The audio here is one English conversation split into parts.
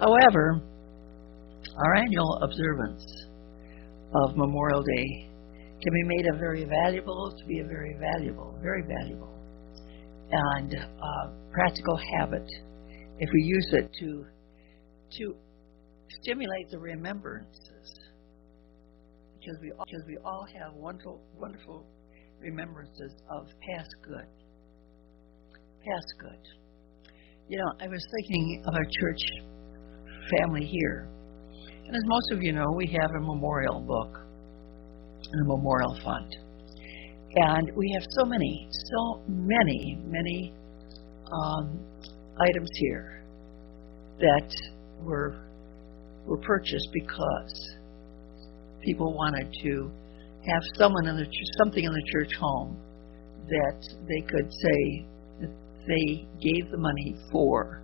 However, our annual observance of Memorial Day can be made a very valuable, very valuable, and practical habit if we use it to stimulate the remembrances, because we all have wonderful remembrances of past good. You know, I was thinking of our church family here, and as most of you know, we have a memorial book and a memorial fund, and we have so many items here that were purchased because people wanted to have something in the church home that they could say that they gave the money for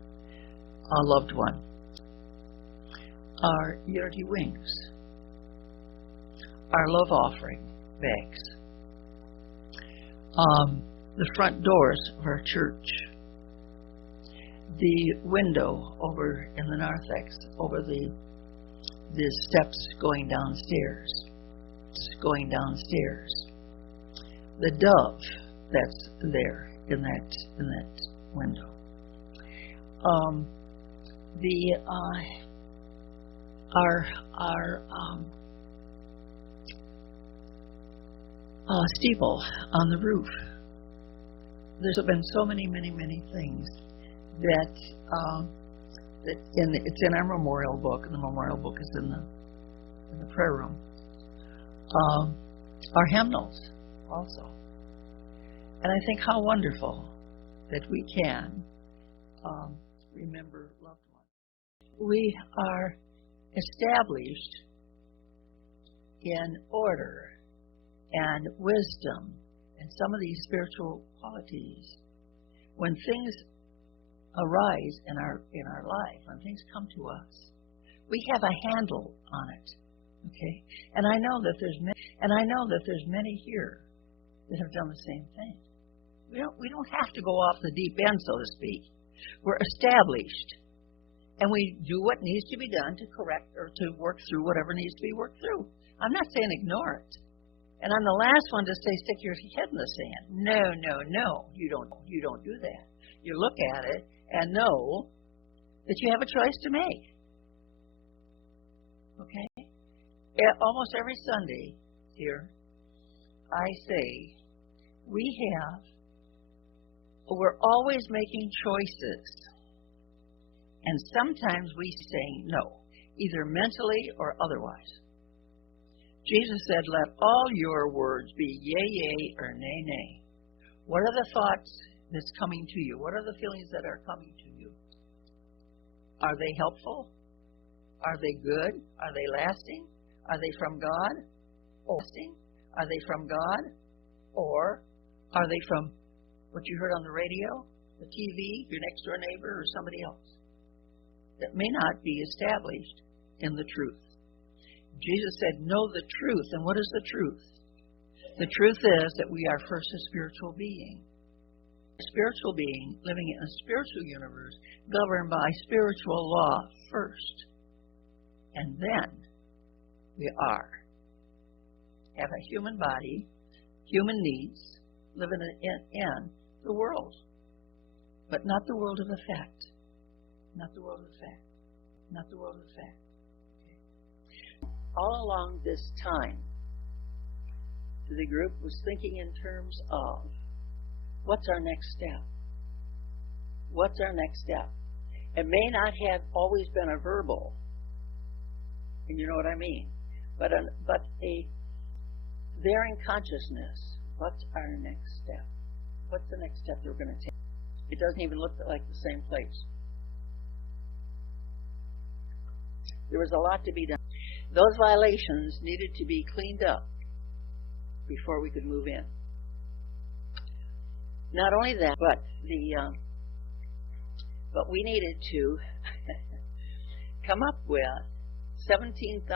a loved one. Our Unity Wings, our love offering bags, the front doors of our church, the window over in the narthex, over the steps going downstairs, the dove that's there in that window, our steeple on the roof. There's been so many things that it's in our memorial book, and the memorial book is in the prayer room. Our hymnals also, and I think how wonderful that we can remember loved ones. We are established in order and wisdom and some of these spiritual qualities when things arise in our life, when things come to us. We have a handle on it, okay? And I know that there's many here that have done the same thing. We don't have to go off the deep end, so to speak. We're established, and we do what needs to be done to correct or to work through whatever needs to be worked through. I'm not saying ignore it. And I'm the last one to say stick your head in the sand. No, you don't do that. You look at it and know that you have a choice to make. Okay? Almost every Sunday here, I say we're always making choices. And sometimes we say no, either mentally or otherwise. Jesus said, let all your words be yea, or nay, nay. What are the thoughts that's coming to you? What are the feelings that are coming to you? Are they helpful? Are they good? Are they lasting? Are they from God? Are they from God? Or are they from what you heard on the radio, the TV, your next door neighbor, or somebody else that may not be established in the truth? Jesus said, know the truth. And what is the truth? The truth is that we are first a spiritual being. A spiritual being living in a spiritual universe governed by spiritual law first. And then we have a human body, human needs, living in the world. But not the world of effect. Not the world of effect. Not the world of effect. All along this time, the group was thinking in terms of what's our next step? What's our next step? It may not have always been a verbal, and you know what I mean, but a there in consciousness. What's our next step? What's the next step that we're going to take? It doesn't even look like the same place. There was a lot to be done. Those violations needed to be cleaned up before we could move in. Not only that, but we needed to come up with $17,000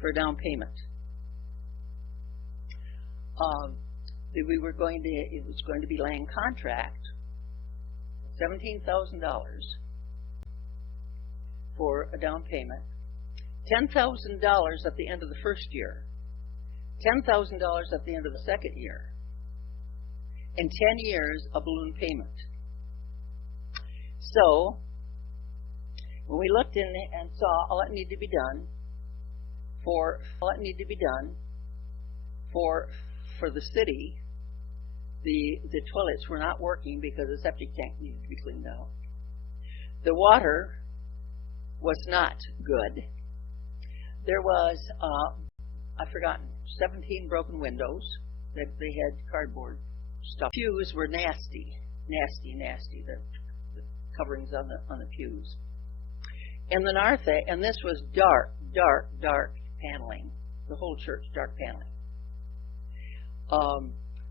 for a down payment. It was going to be land contract, $17,000 for a down payment, $10,000 at the end of the first year, $10,000 at the end of the second year, and 10 years a balloon payment. So, when we looked in and saw all that needed to be done for the city, the toilets were not working because the septic tank needed to be cleaned out. The water was not good. There was, I've forgotten, 17 broken windows that they had cardboard stuff. Pews were nasty. The coverings on the pews. In the Narthe, and this was dark paneling. The whole church, dark paneling.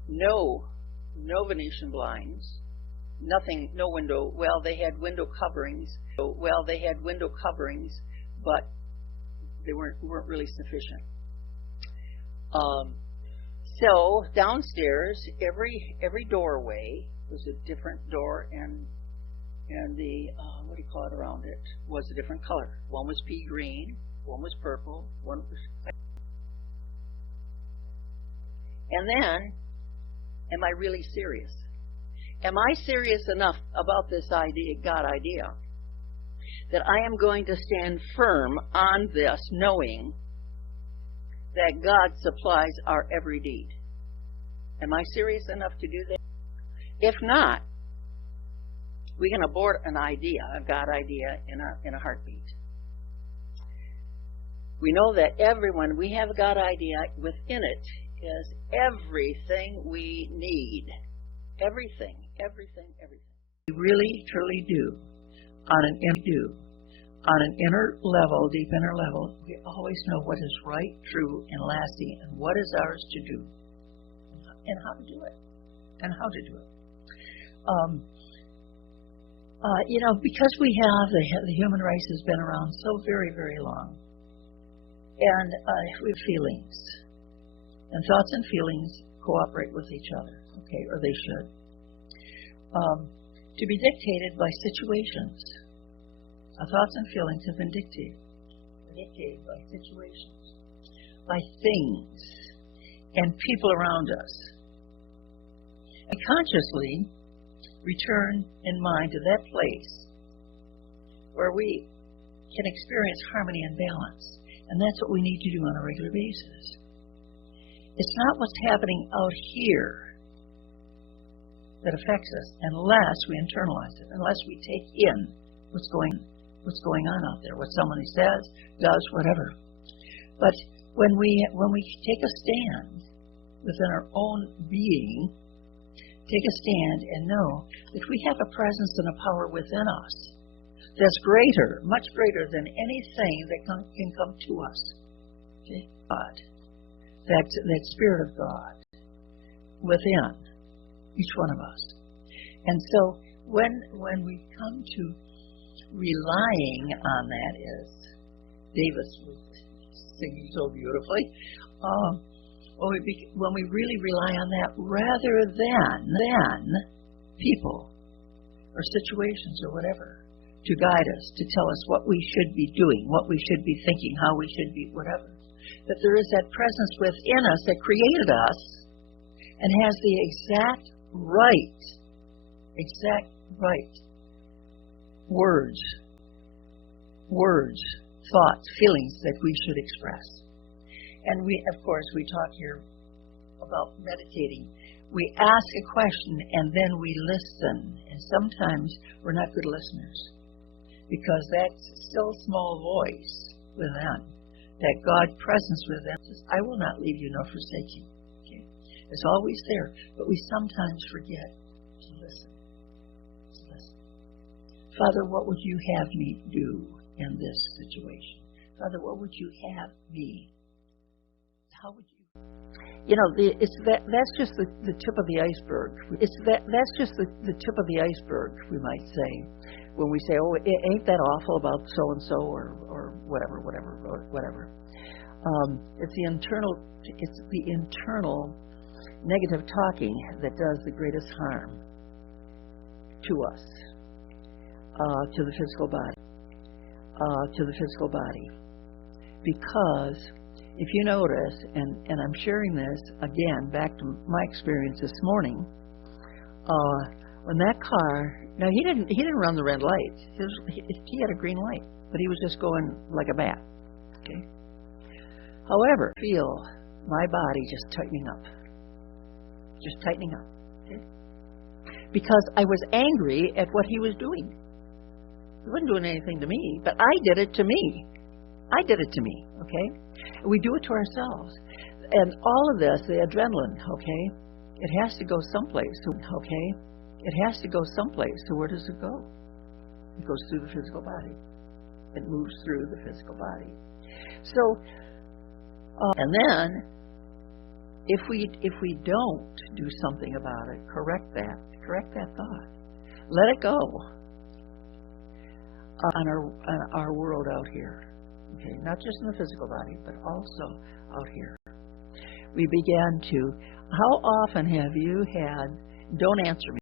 No Venetian blinds. Nothing, no window. Well, they had window coverings. But they weren't really sufficient. So downstairs, every doorway was a different door, and the what do you call it around it was a different color. One was pea green, one was purple, one was. And then, am I really serious? Am I serious enough about this God idea, that I am going to stand firm on this, knowing that God supplies our every need? Am I serious enough to do that? If not, we can abort a God idea in a heartbeat. We know that we have a God idea. Within it is everything we need. Everything. We really, truly do. On an inner level, deep inner level, we always know what is right, true, and lasting, and what is ours to do, and how to do it. Because the human race has been around so very, very long, and we have feelings, and thoughts and feelings cooperate with each other, okay, or they should. To be dictated by situations. Our thoughts and feelings have been dictated by situations, by things, and people around us. And consciously return in mind to that place where we can experience harmony and balance. And that's what we need to do on a regular basis. It's not what's happening out here that affects us unless we internalize it, unless we take in what's going on out there, what somebody says, does, whatever. But when we take a stand within our own being, take a stand and know that we have a presence and a power within us that's greater, much greater than anything that can come to us. Okay? God, that Spirit of God within each one of us. And so when we come to relying on that, as Davis was singing so beautifully, when we really rely on that rather than people or situations or whatever to guide us, to tell us what we should be doing, what we should be thinking, how we should be, whatever, that there is that presence within us that created us and has the exact right words, thoughts, feelings that we should express. And we talk here about meditating. We ask a question and then we listen. And sometimes we're not good listeners because that still small voice within, that God presence within says, I will not leave you nor forsake you. Okay? It's always there, but we sometimes forget to listen. Father, what would you have me do in this situation? Father, what would you have me? How would you? That's just the tip of the iceberg. That's just the tip of the iceberg, we might say, when we say, "Oh, ain't that awful about so and so or whatever." It's the internal negative talking that does the greatest harm to us, to the physical body. to the physical body. Because if you notice, and I'm sharing this again back to my experience this morning, when that car, now he didn't run the red light. He had a green light, but he was just going like a bat. Okay. However, I feel my body just tightening up. Okay? Because I was angry at what he was doing. He wasn't doing anything to me, but I did it to me. Okay? We do it to ourselves. And all of this, the adrenaline, okay, it has to go someplace, okay? It has to go someplace. So where does it go? It goes through the physical body. It moves through the physical body. So, and then, if we don't do something about it, correct that thought, let it go on our world out here. Okay, not just in the physical body, but also out here. We began to. How often have you had? Don't answer me.